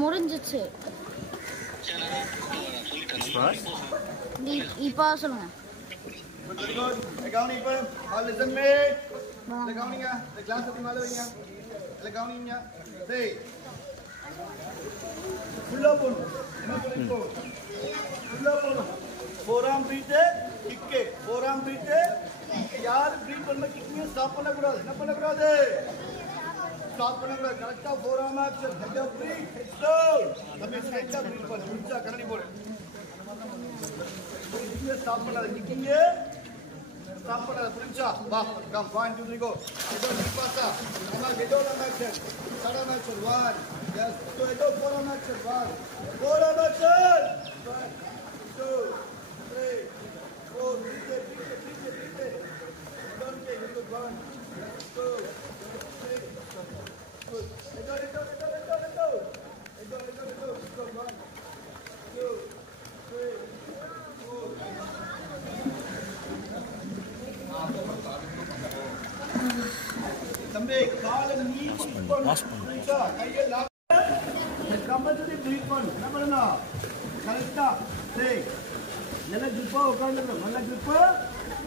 முடிஞ்சிச்சு. இப்போ சொல்லுங்க. Forearm breathe, kick. Forearm breathe. यार breathe பண்ண kick stop பண்ண கூடாது. என்ன பண்ண கூடாது? Stop பண்ண கூடாது. கரெக்ட்டா forearm action. Head up breathe. Head down. நம்ம கரெக்ட்டா breathe பண்ணு. புடிச்சா கண்ணடி போடு. Stop பண்ணாத kicking. Stop பண்ணாத புடிச்சா. வா. Come 1 2 3 go. Head down passa. நம்ம head down action. Sudden action 1. Yes. So head down forearm action 1. Forearm action. 1 2 3 4 breathe. Don't take it. 1 2 3 good. Let go. 1 2 3 4 தம்பி கால நீ பாஸ் பண்ணு கையை லாக் கம்பல்சரி பிரீத் பண்ணு என்ன பண்ணணும் கரெக்ட்டா சரி நல்ல grip உட்கார்ந்துங்க நல்ல grip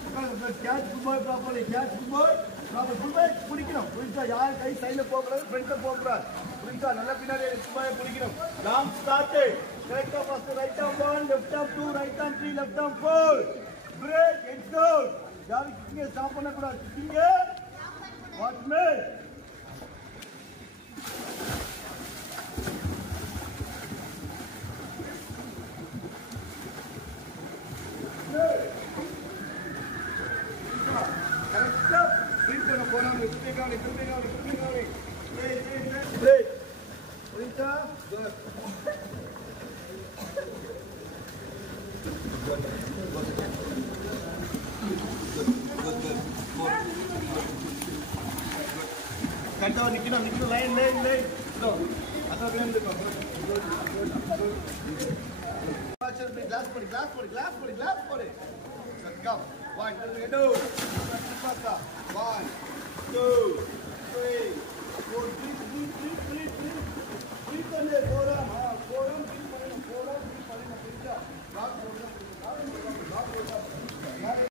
உட்கார்ந்து catch football properly catch football proper football பிடிக்கணும் புரிஞ்சா யார் கை சைடுல போக கூடாது ஃப்ரண்ட்ல போக கூடாது புரிஞ்சா நல்ல பின்னாடி ஃபுட்பால் பிடிக்கணும் லாங் ஸ்டார்ட் கரெக்ட்டா first right arm 1 left arm 2 right arm 3 left arm 4 break head down யார் கிக்கிங்க ஸ்டாப் பண்ண கூடாது கிக்கிங்க watch me Go, Nikino, lane. Go. Atau lane dulu. Glass for it. Come. 1, 2, 3, 1, 2, 3, 4, 3.